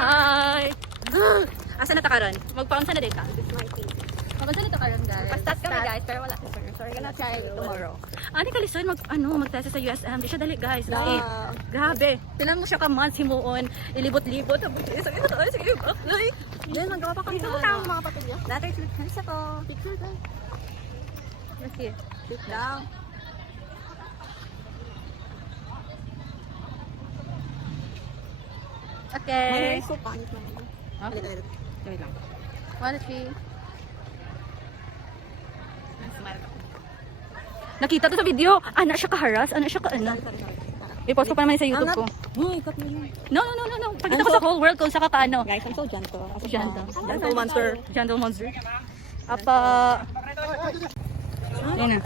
Hi! Asa na ta karon? Magpaunsa na din ka? Magpaunsa na ta karon, guys. Pastat kami guys, pero wala. So we're gonna try tomorrow. Ani ka listen magtesa sa USM. Di siya dali, guys. Laki. Grabe. Pilang mo siya ka months himuon, ilibot-libot. Sige. Ay. Diyan, magawa pa kami Ito ng tama mga papilya. Later, halis ako. Picture tayo. Sige. Sit down. Okay. So pangit naman. Huh? Alit. Wait lang. Quality. Nakita to sa video. Ana siya kaharas. Ana siya kaana. I-post ko pa naman sa YouTube ko. Uy, cut mo yun. No. Pagkita ko sa whole world kung saka kaano. Guys, I'm so gentle. Gentle. Gentle monster. Gentle monster. Apa. Yan na.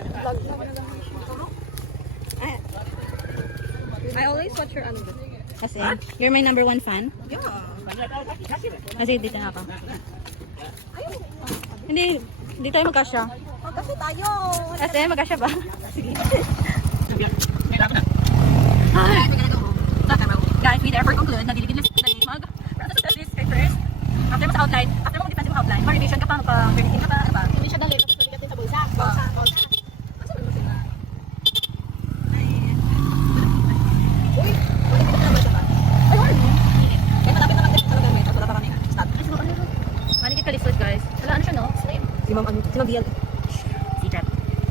I always watch your ano. Kasi, you're my number one fan. Yeah. Kasi dito na ako. Hindi tayo magkasya. Kasi tayo. Kasi magkasya ba? Sige. Guys, we therefore conclude na diligid lang mag this first. After mo sa outline, after mo defensive outline, ma-revision ka pa, mag-revision ka pa, ano ba? Hindi siya dali. Kasi sabigatin sa bulsa. Bulsa. Manikit kalisod, guys. Wala ano siya, no? Slim. Si Ma'am ano? Si Ma'am Biel. Secret.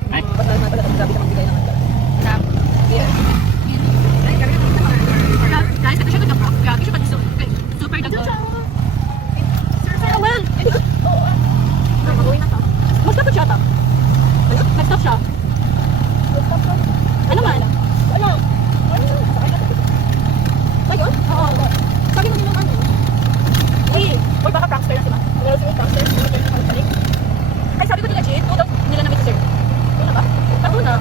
Basta naman pala kung sabi naman bigay naman. Sam. Yeah. Guys, ito siya nagka-prof. Grabe siya pag super nagka. Well, Mag-uwi na to. mag-stop siya ata. Nag-stop siya. Ano man? Ano? Ayun? Oo. Sabi mo nilang ano? Uy, baka prankster na si Ma. Well, sige, prankster. Ay, sabi ko nila, Jade, ito daw nila namin si Sir. Ito na ba? Katuna.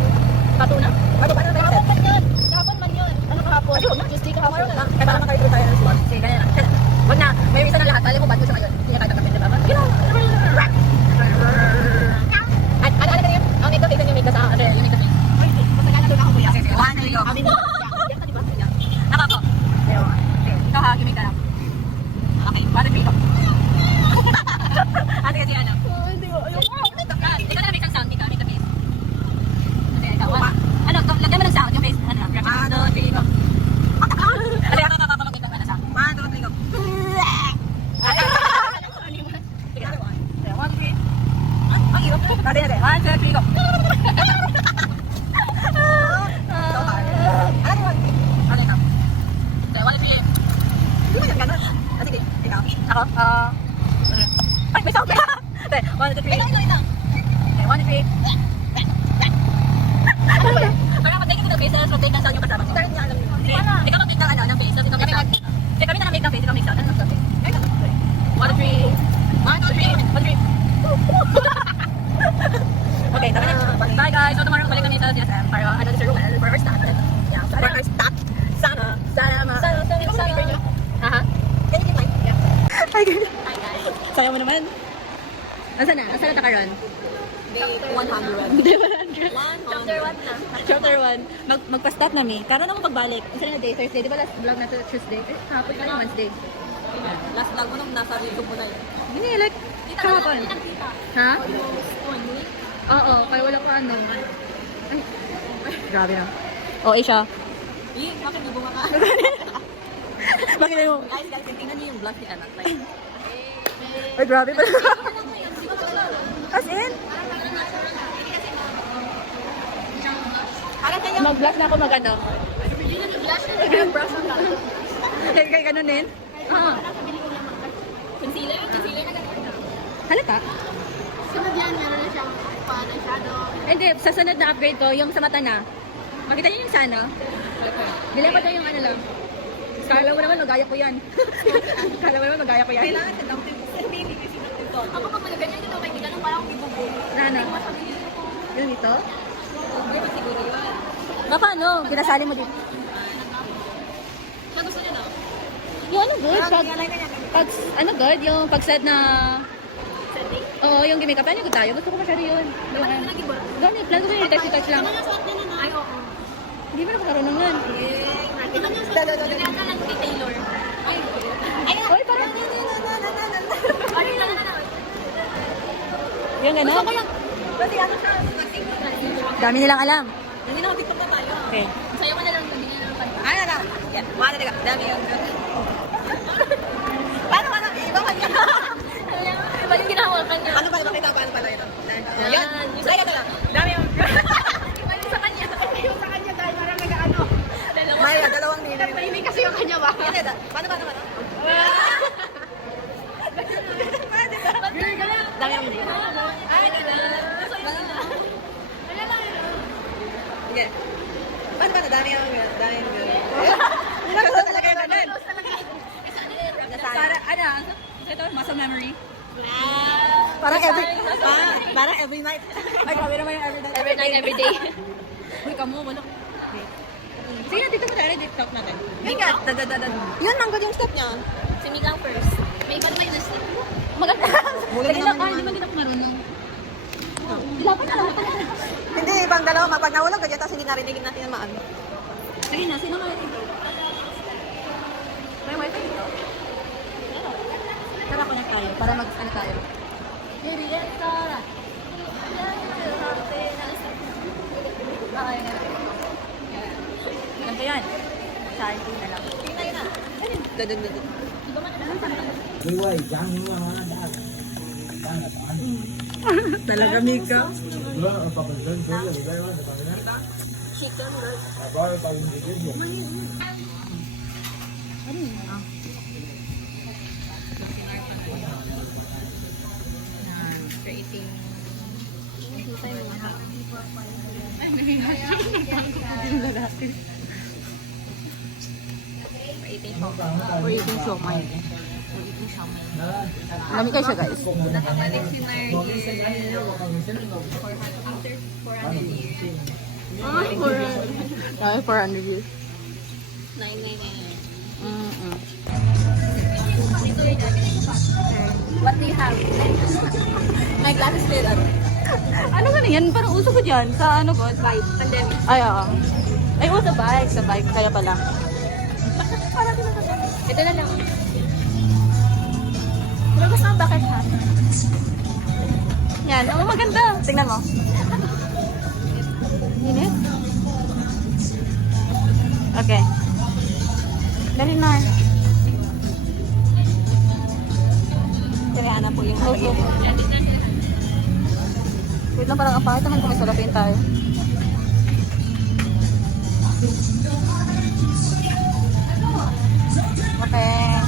Katuna? Ano ba na tayo? Kahapon man yun. Kahapon man yun. Ano kahapon? Ayun, Tuesday kahapon. Tomorrow na lang. Kaya naman tayo tayo ng slot. Sige, ganyan lang. Wag na. May reason na lahat. Alam mo, bad ko siya ngayon. Hindi niya kahit nakapin, diba? Ano ka yun? Ang make the face and you make the sound. You make the face. Matagalan doon ako, kuya. Sige, sige. One, two, go. Amin mo. Yan ka, diba? Naka po. Okay. Ikaw ha, you make that up. Okay, one, two, go. Ate kasi ano? Hindi ko. Ayoko. Ikaw na make ang sound. Ikaw, make the face. Okay, ikaw. One. Ano, lagyan mo ng sound yung face. Ano, one, two, three, go. Okay, ako magkita ka na sound. One, two, three, go. Sige, one, two, three. Ang hirap. Natin. One, two, three, go. Okay, ikaw. Okay, one, two, three. Hindi mo yan gano'n. Ah, sige. Ikaw. Ako? Ay, may sound. Okay, one, two, three. Ikaw. Okay, one, two, three. Ano ba yan? Parang mag-take ng faces, mag-take ng sound yung kasama ko. Start niya alam niyo. Sige, ikaw mag-make ng ano, ng face, tapos ikaw make sound. Sige, kami na make ng face, ikaw make sound. Ano ng face? One, two, three. One, two, three. One, two, three. Okay, tama na. Bye guys. So tomorrow balik kami sa DSM para ano si Sir Ruel for our stat. Yeah, For our stat. Sana. Sana. Hindi ko mag-picture niyo. Aha. Can you get mine? Yeah. Hi guys. Sayo mo naman. Nasaan na? Nasaan na ta karon? Day 100. Day 100. Chapter 1 na. Chapter 1. Magpa-start na mi. Karon na mo pagbalik. Isa na day Thursday, di ba last vlog na sa Tuesday? Eh, kahapon ka na Wednesday. Last vlog mo nung nasa YouTube mo na yun. Hindi, like, kahapon. Ha? 1 week. Oo, kaya wala pa ano. Ay, grabe na. Oo, siya. Bakit nabunga ka? Bakit na yung... Guys, tingnan niyo yung vlog ni Anak. Like, Ay, grabe pala. As in? Mag-vlog na ako mag-ano. Kaya ganun din? Ah. concealer na gano'n. Halata? Sunod yan, meron na siyang shadow. Hindi, sa sunod na upgrade ko, yung sa mata na. Makita niyo yung sana? Dili pa tayo yung ano lang. Kala mo naman, magaya ko yan. Kala mo naman, magaya ko yan. Kailangan sa damping ko. Ako pag magaganyan yun, okay, hindi ganun parang ibubo. Nana. Yung dito? Okay ba siguro yun? Baka ano, pinasali mo dito. Saan gusto niyo na? Yung ano good? Pag ano good? Yung pag-set na... Setting? Oo, yung gimmick-up. Ano yung tayo? Gusto ko masyado yun. Yung ano. Gamit. Plan ko yung touch lang. Suot niya na. Ay, oo. Hindi mo na pagkaroon naman. Ito niya suot. Nagkakalan kay Taylor. Ay, Ayun. Uy, parang. Ayun lang. Yung Gusto gano'n? ko yung. Kasi ano siya, Dami nilang alam. hindi na mag-tiktok na tayo. Okay. Sayo ko na lang, hindi na lang pa. Ano na? Yan. Mana na. Dami yung... Paano ka na? Iba ka niya. Iba yung ginahawakan niya. Ano ba? Bakit paano pala ito? Yan. Yan. Try ka lang. Dami yung... Iba yung sa kanya. Yung sa kanya dahil parang nag-ano. Maya, 2 minute. Hindi kasi yung kanya ba? Hindi. Paano? Dami yung video. Ay, Sige. Paano? Dami yung... Gusto talaga yung ganun. Para, ano? Ito, muscle memory. Parang every night. Ay, grabe naman yung everyday. Every night, every day. Uy, kamo, wala. Sige na, dito mo tayo, TikTok natin. Yun nga. Yun, manggod yung step niya. Si Miguel first. May iba naman yung nasa. Maganda. Mula Sige naman lang, yung hindi man din ako marunong. Laban na lang. Hindi, ibang dalawa. Pag nahulog ka dyan, tapos hindi narinig natin yung maano. Sige na, sino nga ito? May wifi. Tara, connect tayo, para mag-ano tayo. Julieta. Ganito yan. Sa akin na lang. Dadun. Talaga, Mika. Creating. Creating siomay. Alam kayo siya, guys. Nakabalik si Mary. After 400 years. Ay, 400 years. 999. Mm-mm. What do you have? My class is still up. Ano ka na yan? Parang uso ko dyan. Sa ano ko? Bike. Pandemic. Ay, oo. Ay, sa bike. Sa bike. Kaya pala. Ito na lang. Pero gusto mo bucket hat? Yan. Oh, maganda. Tingnan mo. Init? Okay. Dali na. Kaya na po yung Okay. Wait lang, parang apahit naman kung may salapin tayo. Okay.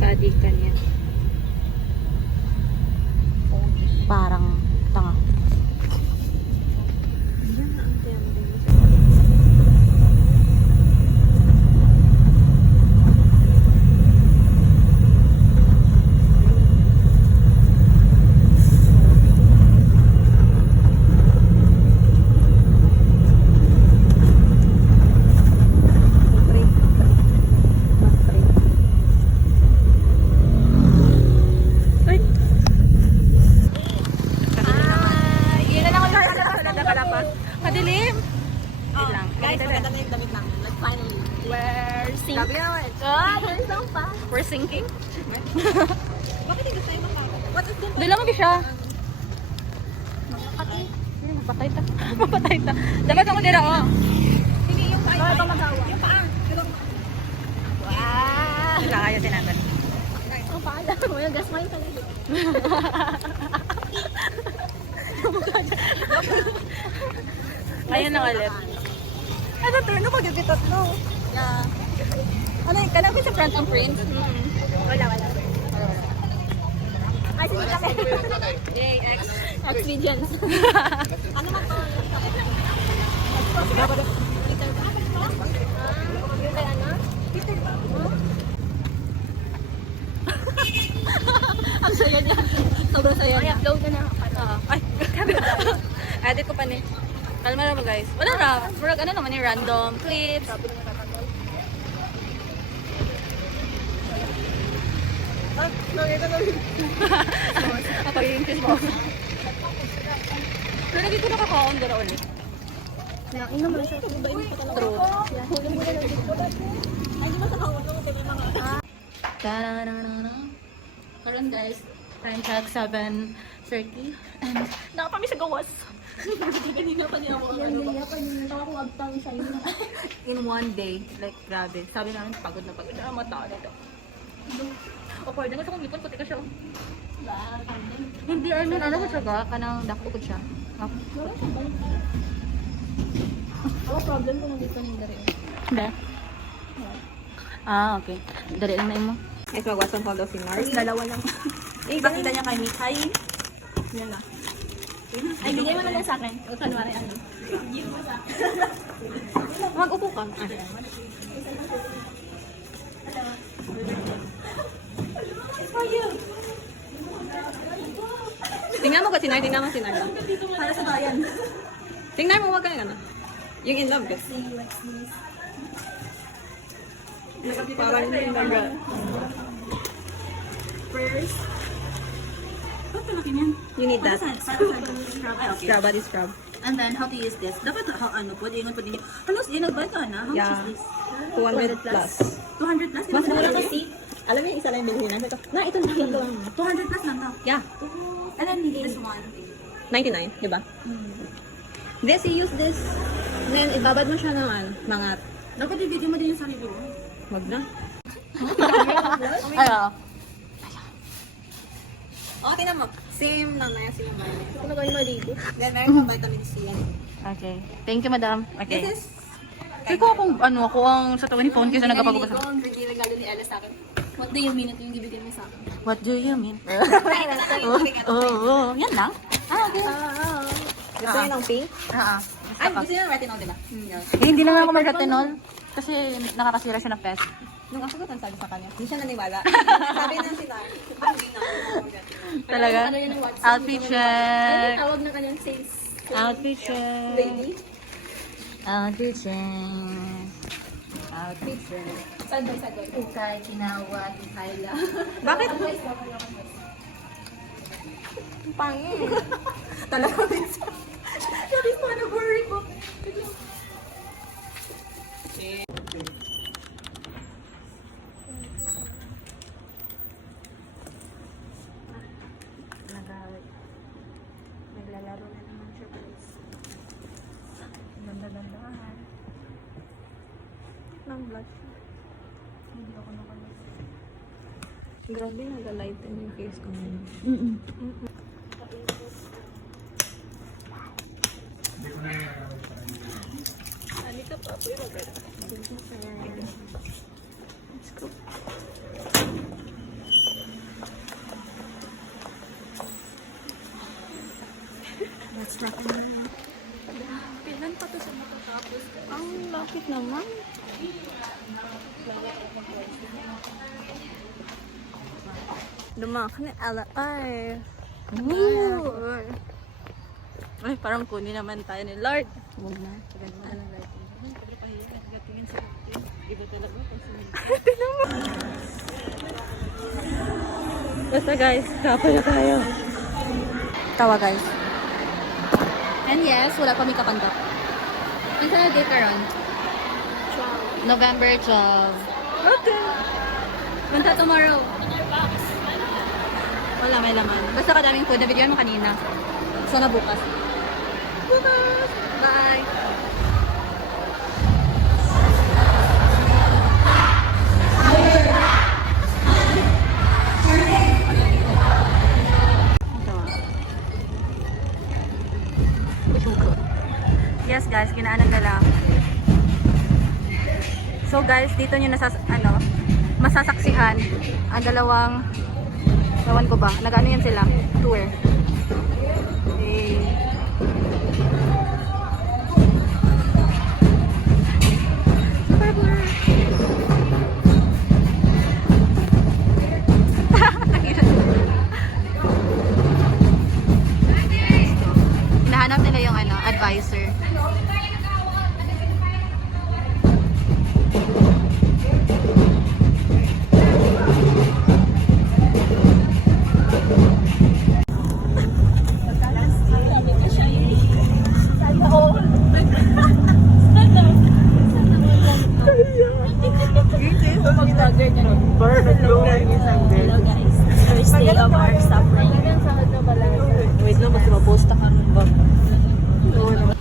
Tadi ka niya. Parang tanga. Madilim. Wait lang. Guys, Ganito maganda din. na yung damit namin. Like, finally. We're sink. Sabi naman. God, there's so fast. We're sinking. Bakit hindi tayo makaka? What is Doon lang siya. Mapatay ta. Mapatay ta. Dapat ako dira, oh. Hindi yung tayo. Bakit ka magawa? Yung paa. Wow. Kakayasin natin. Ang paalam mo, yung gas mine talaga. Ngayon na ulit. Ano to? Ano magigitot no? Yeah. Ano yung kailangan ko sa front and print? Wala. Ay, sige kami. Yay, X. Experience. Ano man to? Peter Pan. Yung kay ano? saya niya. Sobrang saya niya. upload na na. Ay, edit ko pa ni. Kalma naman guys. Wala na. Murag ano naman yung random clips. Ako yung kiss mo. Pero dito nakakaon dala ulit. Inom na siya. True. Ta-da-da-da-da. Karon guys, time check 7:30 and nakapami sa gawas. Kanina pa niya ako in one day. Like, grabe. Sabi namin, pagod na pagod. Mata nito. Okay, dagat akong lipon, puti ka siya. Hindi, ano ko siya ga? Kanang dako ko siya. Problem ko nandito ng dari. Hindi. Ah, okay. Dari lang na mo. Guys, magwasang follow si Mars. Dalawa lang. Ipakita niya kay Mikay. Yan na. Ay, bigay mo na lang sa akin. O, kanwari ano. Mag-upo ka. Tingnan mo ka, Sinar. Tingnan mo, Sinar. Para sa bayan. Tingnan mo, wag ka na. Yung in love, guys. Parang yung in love. Prayers. You need that. Scrub. Ay, okay. Scrub, body scrub. And then, how to use this? Dapat, pwede yun. Halos, nag-buy ka na. How much Yeah. is this? 200 plus. 200 plus? Mas mura Diba? kasi. Alam mo yung isa lang yung bilhin namin. Ito lang yung gawin mo. 200 plus lang daw. Yeah. And then, this one. 99, di ba? This, you use this. Then, ibabad mo siya naman. Mga, Dapat i-video mo din yung sarili mo. wag na. Ay, ah. Oh, tingnan mo. Same na na sila. Ano ba yung maligo? Then, meron kang vitamin C yan. Okay. Thank you, madam. Okay. This is, Kasi ko akong, ako ang sa tuwing phone kasi nagkapag-ubasa. Ang birthday regalo ni Ella sa akin. What do you mean? Ito yung bibigyan mo sa akin. What do you mean? Oh. Yan lang? Ah, okay. gusto niyo ng pink? Ay, gusto niyo ng retinol, diba? Eh, hindi naman ako mag-retinol. Kasi nakakasira siya ng pest. Nung ako ko sabi sa kanya, hindi siya naniwala. Sabi na sila, hindi na ako. Talaga? Ano yun ang WhatsApp? Outfit check. Tawag na kanyang sales. Outfit check. Lady? Outfit check. Outfit check. Sad boy. Ukay, kinawa, Kayla. Bakit? Pangin. Talaga minsan. Sabi ko, worry ko. Naglalaro na naman siya, guys. Ganda-gandahan. Nang blush. Hindi ako nakalas. Grabe, nag-lighten yung face ko ngayon. Halika pa, pwede mag-ganda. Let's go. Let's rock and roll. Kailan pa to sa matatapos? Ang lapit naman. Lumaki ni Ella. Ay. Ay, parang kunin naman tayo ni Lord. Huwag na. Ganda ng lighting. Pagka pahiya, nagatingin sa lighting. Iba talaga pag Basta guys, kapo na tayo. Tawa, guys. And yes, wala pa may kapanggap. Ano sa date ka ron? November 12. Okay. Punta tomorrow. Wala, may laman. Basta kadaming food. Nabigyan mo kanina. Sana bukas. Bukas! Bye! Yes guys, kinaanan na lang. So guys, dito nyo masasaksihan ang dalawang, ewan ko ba, nag-ano yan sila, tour. Eh, sir. Hello guys, first day of our suffering. Wait lang, mas mapost ka ng bag.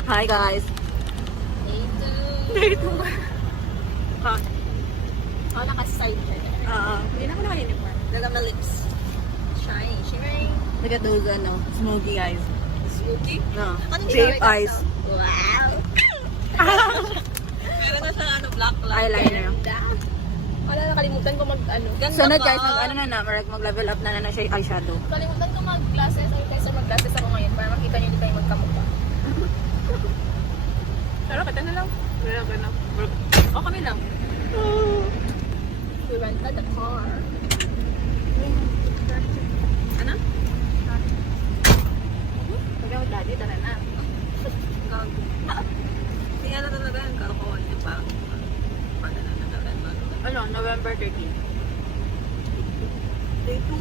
Hi guys. Oh, naka-side siya. Hindi na ako naka-uniform. Nagama lips. Shine, shimmering. Look at those, smoky eyes. Smoky. No. Anong Shape ginagawa eyes. ito? Wow! Meron na siyang black line. Eyeliner. Wala, nakalimutan ko mag-ano. Ganda Sunod pa. guys, mag-level up na siya yung eyeshadow. Kalimutan ko mag-glasses. Ay, kaysa mag-glasses ako ngayon para makita niyo hindi kayo magkamukha. Pero kita na lang. Wala ka na. O kami lang. We rented the car. Ano? Pagka mo daddy, tara na. Kaya na talaga ang kakuha niyo pa. Ano, November 13. Day 2.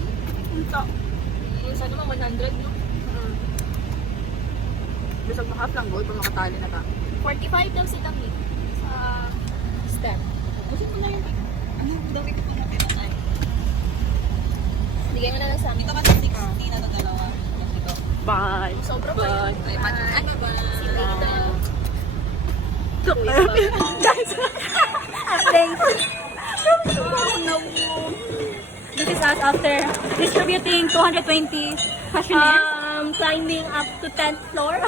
Punta. Sana naman 100, no? Bisag mo half lang boy, kung makatali na ka. 45 daw silang hit sa step. Kasi mo na yun. Ano, dami ko pa natin na bigay mo na lang sa amin. Dito ka sa 60 na ito dalawa. Dito. Bye. Sobra ba yun? Ay, ano ba? Si Guys, update. This is us after distributing 220 questionnaires. Climbing up to 10th floor.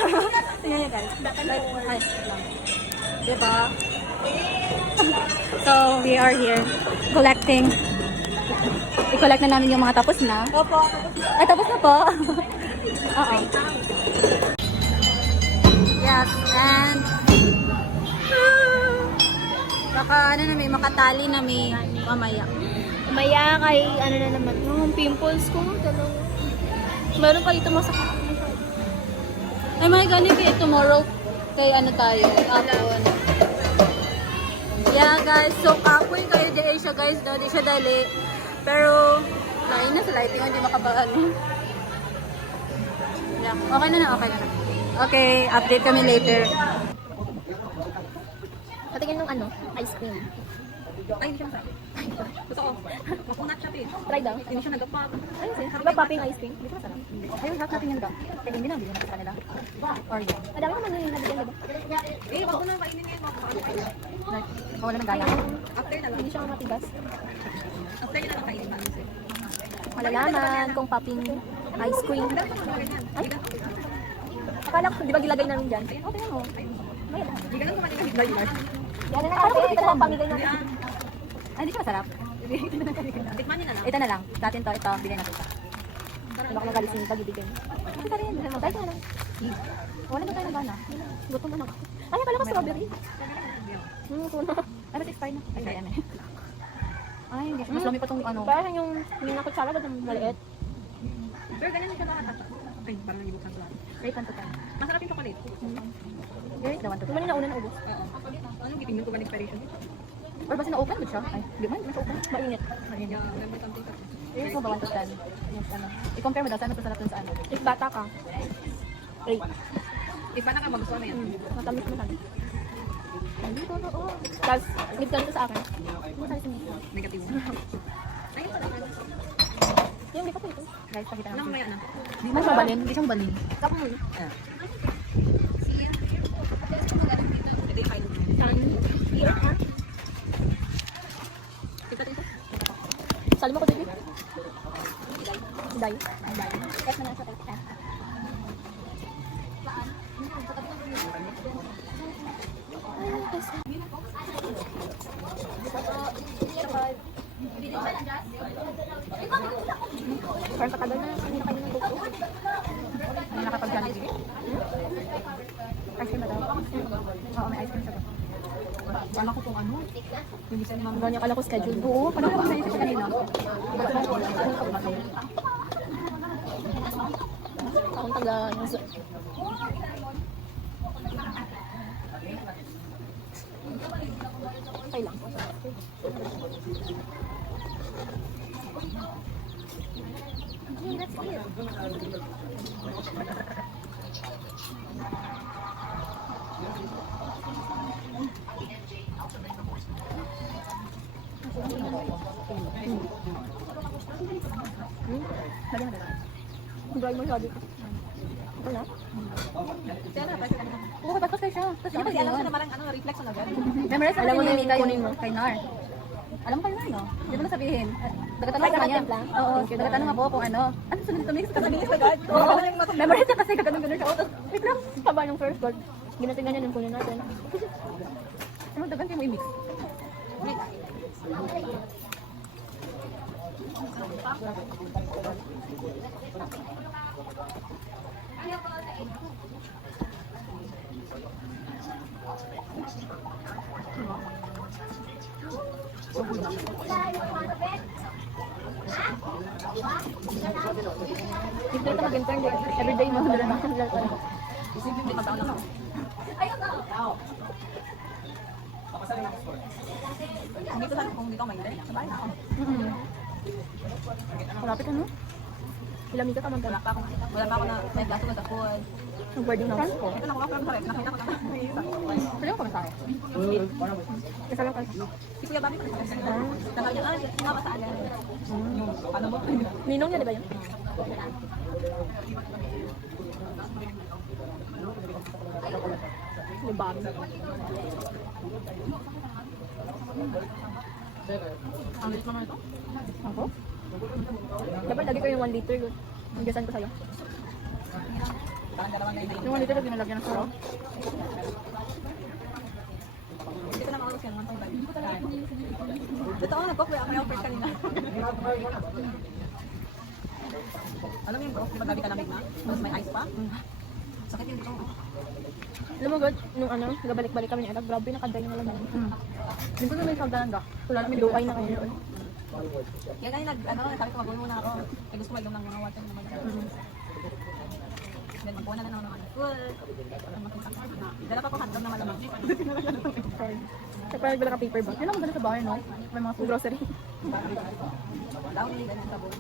Tingnan niyo guys. Ay, diba? So, we are here collecting. I-collect na namin yung mga tapos na. Opo. Ay, tapos na po. Oo. Yes, and baka ano na may makatali na may mamaya. Maya kay ano na naman, yung pimples ko, dalawa. Meron pa dito masakit. Ay, may galing kay tomorrow. Kay ano tayo? Apon. Yeah, guys. So, kapoy kayo di siya, guys. No? Di siya dali. Pero, lain na sa lighting. Hindi makabaano. Yeah. Okay na. Okay, update kami later. Patingin ng ano, ice cream. Ay, hindi siya masarap. Gusto ko. Makunat siya, eh. Try daw. Hindi siya nagapag. Ayun, di ba popping ice cream? Hindi siya masarap. Ayun, half natin yan daw. Eh, hindi na. Bili na sa kanila. Or yan. Madami naman yung nabigyan, di ba? Eh, wag ko na kainin ngayon. Wala nang gana. After na lang. Hindi siya matigas. After nyo na lang kainin. Malalaman kung popping ice cream. Ay? Akala ko, di ba gilagay namin dyan? Okay na mo. Hindi ka lang kumain kahit ba yun. Yan na natin. Ito ang pamigay natin. Ay, hindi siya masarap. Tikman niyo na lang. Ito na lang. Sa atin to, ito. Bigyan natin ito. Baka magalit si Nita, bibigyan. Ito pa rin. Tayo na lang. Wala na tayo na gana. Gutom na lang ako. Ay, akala ko strawberry. Kuna. Ano, expired na? Ay, ayan eh. Ay, hindi. Mas lumi pa itong ano. Parang yung hindi na kutsara ba ng maliit? Pero ganyan yung kakatasa. Ay, parang nalibuksan ko lang. Rate 1 to 10. Masarap yung chocolate. Rate na 1 to 10. Di ba nila una na ubos? Oo. Anong gitingnan ko ba ng expiration? Or basta na-open ba siya? Ay, di ba? Mas open. Mainit. Ayun yung number something. Rate mo ba 1 to 10? Yes, ano. I-compare mo daw, saan masarap dun sa ano? If bata ka. Rate. If na ka magustuhan na yan. Matamis mo sabi. Hindi ko na, oh. Tapos, give ka nito sa akin. Ano sabi sa nito? Negative. Ayun pala. Yung di pa ito. Guys, pakita natin. Mamaya na. Hindi mo siya balin. Hindi siya balin. Tapos mo. Ito yung kain. Sali mo ko, baby. Day. Day. F na lang sa F. Parang patagal na hindi na kayo ng buko. Ano nakapag-challenge? Ice cream ba daw? Oo, may ice cream siya ba? Kala ko kung ano. Yung isa ni Mama. Ganyan kala ko schedule. Oo, parang ako sa siya kanina. Akong taga Okay lang. Okay, that's it. Dry masyado. Ito na? Siya na, pwede ka na. Oo, tapos kayo siya. Tapos Kasi alam ko na parang reflex na agad. Memorize Alam mo na yung kunin mo. Kay Nar. Alam mo kay Nar, no? Di mo na sabihin. Nagatanong ako kanya. Oo, nagatanong ako kung ano. Ano sunod tumingin ka tumingin agad? Oo. Memorize ka kasi kaganon-ganon siya. Tapos, wait lang. Haba ng first word. Ginatingnan niya nung kunin natin. Ano, dagan kayo mo i-mix. Hindi ito mag-intern din. Everyday mo dala na sila ko. Isipin din magtaon ako. Dito lang kung dito may hindi. Sabay na ako. Malapit ano? Ilang mika ka man Wala pa ako na may gasto na ako. Ang boarding house. Ito lang ako from correct. Nakita ko na. Sa'yo ko masahe. Isa lang kayo. Si Kuya Bobby pa rin. Sabi niya, nga ba sa agad? Paano mo? Ninong niya, di ba yun? Libang. Ang lit naman ito. Ako? Dapat lagi ko yung 1 liter. Hanggasan ko sa'yo. Parang dalawa na yun. Yung 1 liter na ginalagyan ng sarap. Hindi ko na makalus yan. 1,000. Totoo, nagko-kuya ako yung first kanina. Alam mo yung bro, di ba gabi ka lamig na? Tapos may ice pa? Sakit yung dito. Alam mo, God, nung ano, nagabalik-balik kami niya, grabe nakadry na lang. Hindi ko na may sagdanan ka. Wala na may Luay na kayo. Kaya ganyan, sabi ko mag-uwi muna ako. Kaya gusto ko mag-inom ng mga water naman. Then magbuwan na lang ako ng ano. Dala pa ko hotdog na malamang. Sorry. Sa parang wala ka paper bag. Yan lang magdala sa bahay, no? May mga food. Grocery. Daw hindi ganyan sabon.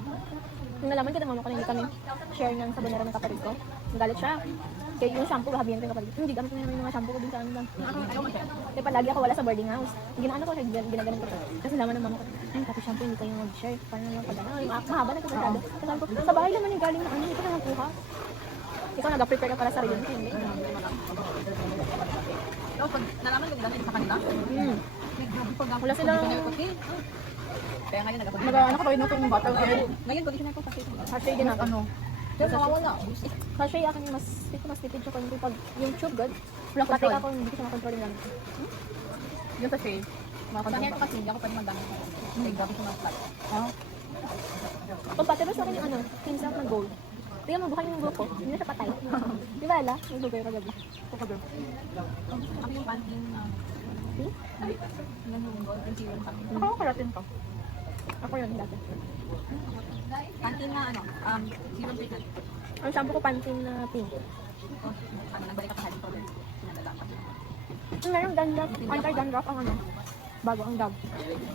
Nung nalaman ko ng mama ko na hindi kami share ng sabonera ng kapatid ko, nagalit siya. Kaya yung shampoo, habihan ko yung kapatid ko. Hindi, gamit ko naman yung mga shampoo ko din sa ano lang. Kaya palagi ako wala sa boarding house. Ginaano ko, ginaganon ko. Kasi naman ng mama ko, pati shampoo hindi kayo mag-share. Paano lang pag ano, yung mahaba na ito masyado. Kasi sabi ko, sa bahay naman yung galing na ano, hindi ko na nakuha. Ikaw nag-prepare ka para sa sarili mo. Hindi. Tapos pag nalaman ko nila sa kanila, Wala silang, kaya ngayon nag-ako. Nag-ano ka pa rin ng bottle care? Ngayon conditioner ko kasi. sachet din ako. Ano? Diyan nawawala. Sachet akin yung mas, ito mas tipid siya kung pag yung tube god. Walang Pati control. ako, hindi ko siya makontrol yung gamit. Yung sa shade. Mga Sa hair control ko kasi hindi ako pwede magdamit. Kasi gabi ko mag-flat. Ah, Compatible sa akin yung ano, tinsak na gold. Tingnan mo, bukan yung buhok ko. Hindi na siya patay. Di ba, ala? Yung lugay kagabi. Ako yung panting na yung gold concealer sa akin. ako karatin ka. Ako yun, dati. Panting na ano, zero treatment. Ang shampoo ko, pantin na pink. Ano, nagbalik ako sa head powder. Sinadala ko. Meron dandruff, anti-dandruff ang ano. Bago ang dab.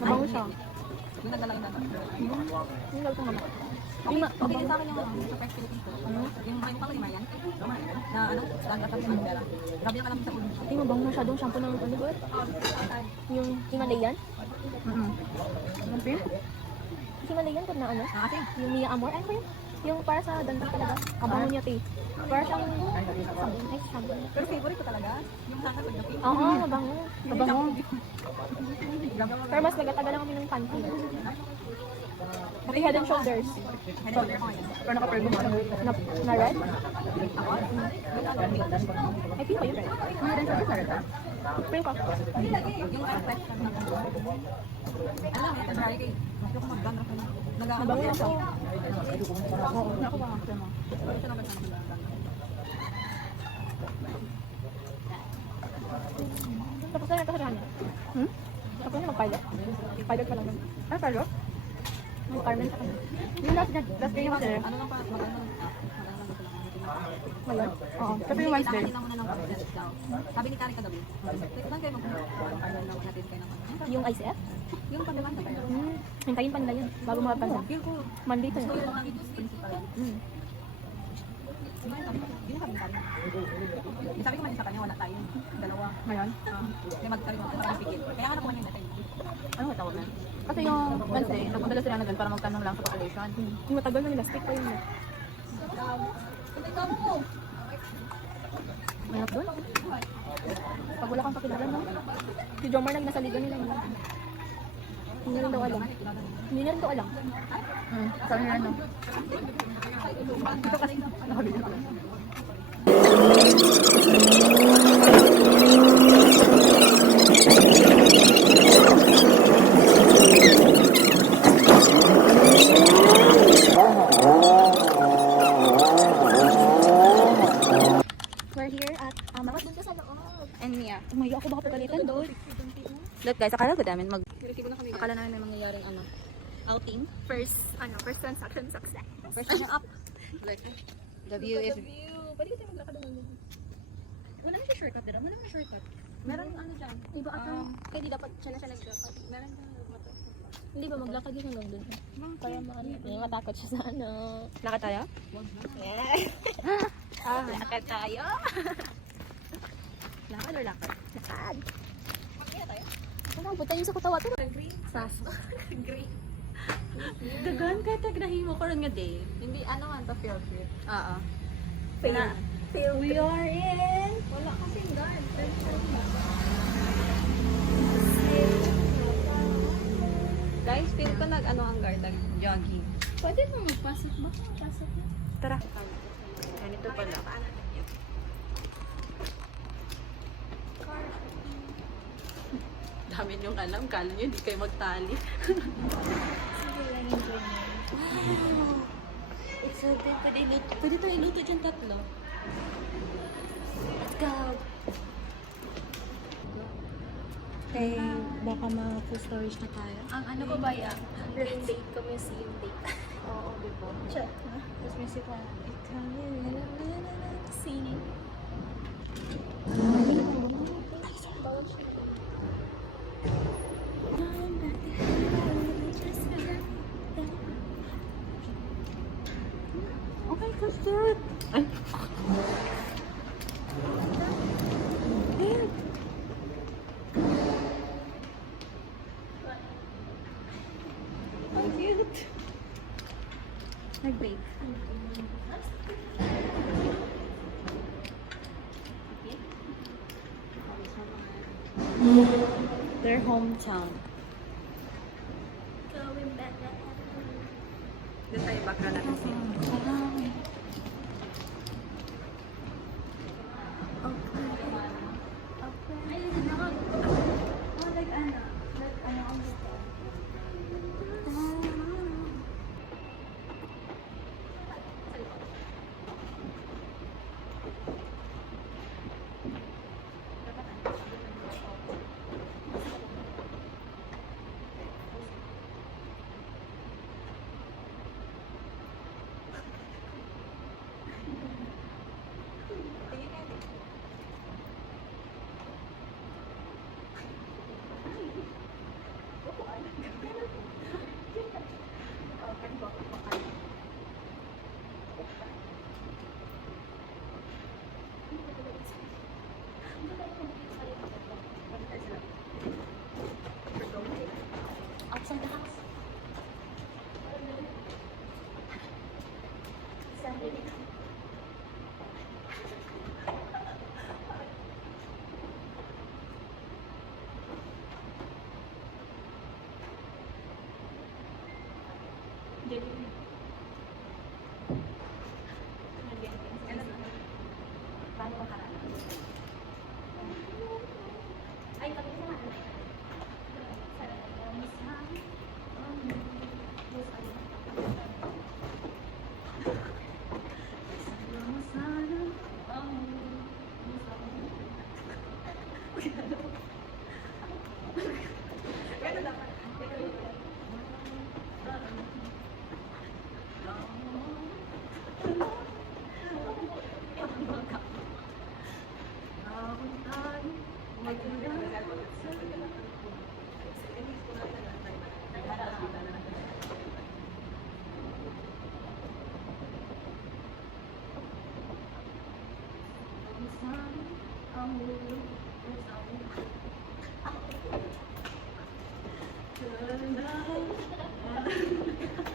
Mabango siya. Yung nagdala yung dala. Yung dab ko mama. Okay din sa akin yung super activity ko. Yung may mukha ko ni Marian. Na ano, dandruff ang sinadala. Grabe yung alam sa ulo. Ay, mabango masyadong shampoo ng ano ba? Yung Himalayan. Ang pin? Himalayan ko na ano. Kasi, Yung Mia Amor. Ano ba yun? Yung para sa dandruff talaga. Kabango niya, te. Para siyang sabon. Ay, sabon. pero favorite ko talaga. Yung dandruff with the pink. Oo, mabango. Mabango. Pero mas nagatagal lang kami ng panty. Pati Head and Shoulders. Head and shoulder ko ngayon. Pero naka-pergo mo. Na red? Ako, Ay, pink ba yun red? Ano rin sa red? Pink ka. yung reflection ng ano. Alam mo, February kay, mas ko mag-dandruff na. Mabango yan siya. Oo, naku ba nga mo. Ito na mag-dandruff. Tapos na ito sa kanya. Tapos na mag-pilot. Pilot pa lang yun. Ay, pero? Mag-Carmen sa kanya. Yung last niya, last day niya kasi. Ano lang pa, maganda lang. Ngayon? Oo. Kasi yung Wednesday. Kailangan nila muna ng consent daw. Sabi ni Karen kagabi. Saan kayo natin kayo ng Yung ICF? yung pagdaman na tayo. Hintayin pa nila yun. Bago makapasa. Feel ko. Monday to. Gusto yung mga principal. Yun ang kami Karen. Sabi ko man sa kanya, wala tayo. Dalawa. Ngayon? May magkaroon ako parang pikit. Kaya nga nakuha niya natin. Ano ang tawag na? Kasi yung Wednesday, nagpadala sila na dun para magtanong lang sa population. Yung matagal na nila, stick pa yun. Mayroon doon? Pag wala kang kakilala, no? Si Jomar nag nasa liga nila. Hindi na rin daw alam. Hindi na rin daw alam. Sabi nila, no? Ito kasi, nakabili ko lang. We're here at Mawat dun ka sa loob. And Mia. Umayo ako baka pagalitan doon. Look guys, akala namin may mangyayaring outing. First transaction success. First niya up. The view is... Pwede tayo maglakad ng Wala na siya shortcut dito. Wala na shortcut. Meron yung ano dyan. Iba ata. Kaya di dapat siya na siya nagdapat. Meron yung motor. Hindi ba maglakad yun hanggang doon? Para matakot siya sa ano. Lakad tayo? Lakad tayo. Lakad or lakad? Lakad. Ano, punta yun sa kutawa to. Sas. Dagan kahit nagnahimo ko rin nga day. Hindi, ano man to field trip. Oo. We are in. Wala kasing guard. Guys, feel ko nag-ano ang guard, jogging. Pwede mo magpasok ba? Pasok na. Tara. Ganito pala. Dami niyong alam. Kala niyo hindi kayo magtali. It's so good. Pwede tayo iluto dyan tatlo. Let's go. Baka ma-full storage na tayo. Ang ano ko ba yan? Red date ko, museum date. Oo, di ba? Siya. Tapos music pa. Singing. Okay, custard. Ay. How cute. Nag-bake. Their hometown. Going back. Doon tayo baka natin siya. Outside the house. Ay, kami sa mana?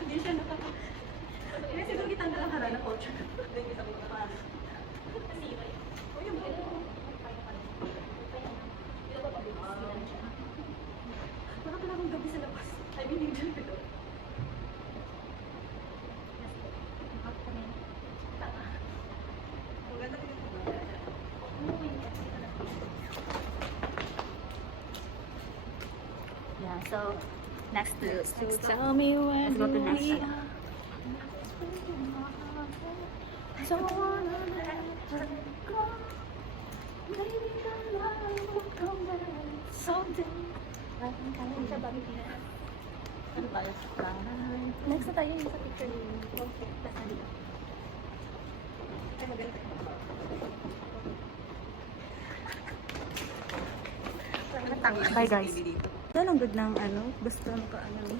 Hindi siya nakaka... Kasi siguro kita na lang harana culture. Hindi kita mo kapaan. Baka pala akong gabi sa labas. I mean, hindi dyan ito. Maganda ka dito ba? Yeah, so next to Tell me when let's go to next we one. don't wanna let her go. Maybe the love will come back someday. Kailan siya bago Ano tayo? Next na tayo yung sa picture ni Okay, that's na dito. Ay, maganda. Bye guys. Yan ang good ng ano, basta ano,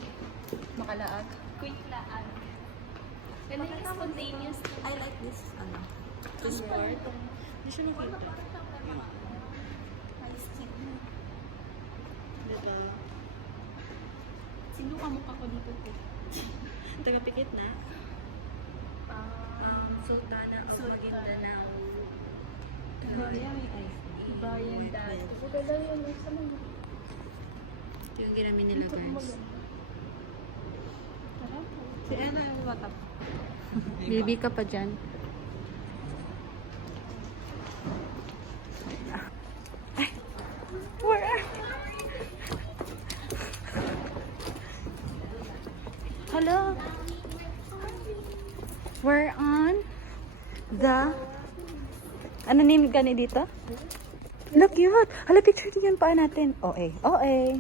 makalaag. Quick laan. Ganda yung spontaneous. I like this, ano. This part, hindi siya nakita. Diba? Sino ka mukha ko dito po? Taga-pikit na. Sultana of Maguindanao. Bayan dati. Maganda yun. Saan mo? Yung ginamit nila guys. Si Anna yung watap. Baby ka pa dyan. Where are Hello? We're on the... Ano name gani dito? Look, cute! Hala, picture din yung paa natin. OA. OA.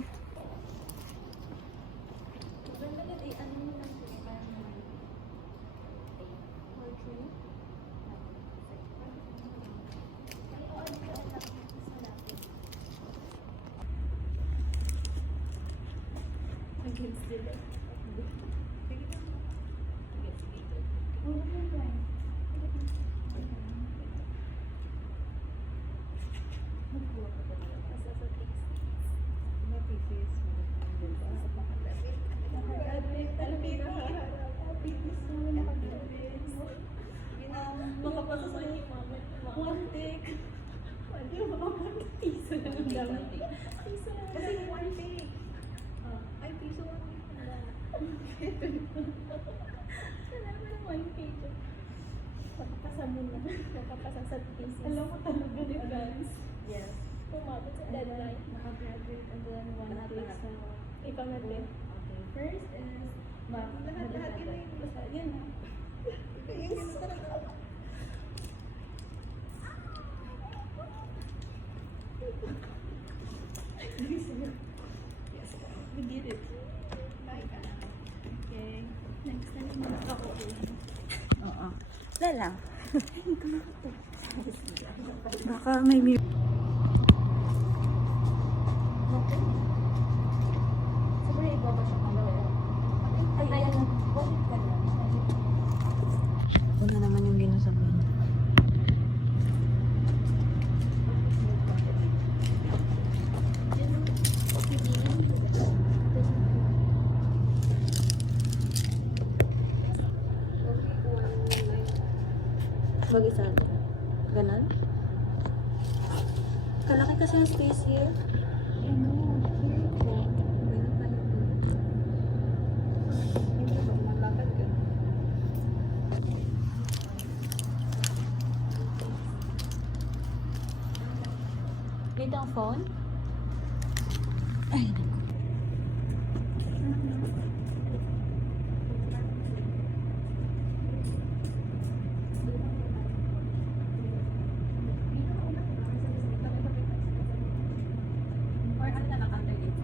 Makapasa muna. Makapasa sa thesis. Alam mo talaga ni guys. Yes. Pumabot sa deadline. Nakagraduate and then one day sa... Ikaw na din. Okay. First is... Lahat-lahat yun na yung basta. Yan na. Yes. Yes. We did it. Okay. Next time ako. Oo. Lala. Baka may Siguro ibaba siya pala. Ay, ayan. Bakit ka na? Ako na naman yung ginasabihin. Mag-isa. Ganon? Kalaki kasi ang space here. Dito ang phone? Ay, naku. Or ano na nakanda dito?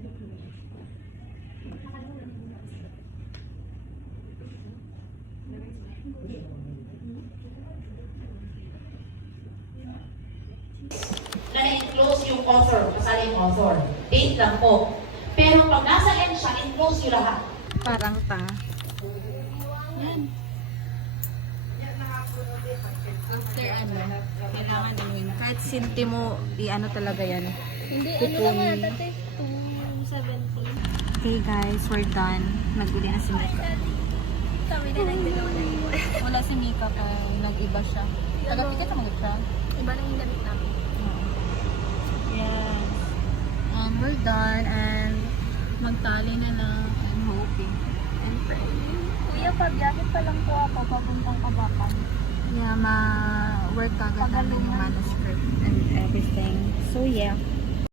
Na na-enclose yung author, kasali yung author. Date lang po. Pero pag nasa end siya, enclose yung lahat. Parang pa. After ano, kailangan ano kahit sinti mo, i-ano talaga yan. Hindi, ano lang nga, dati, 270. Okay guys, we're done. Nag-uli na si Mika. Kami na nagdalawa na yun. Wala si Mika pa, nag-iba siya. Taga-ticket na mag siya. Iba na yung damit namin. Yes. We're done and magtali na lang. I'm hoping and praying. Kuya, pabiyahe pa lang po ako papuntang Kabakan. Yeah, ma-work agad namin yung manuscript and everything. So yeah.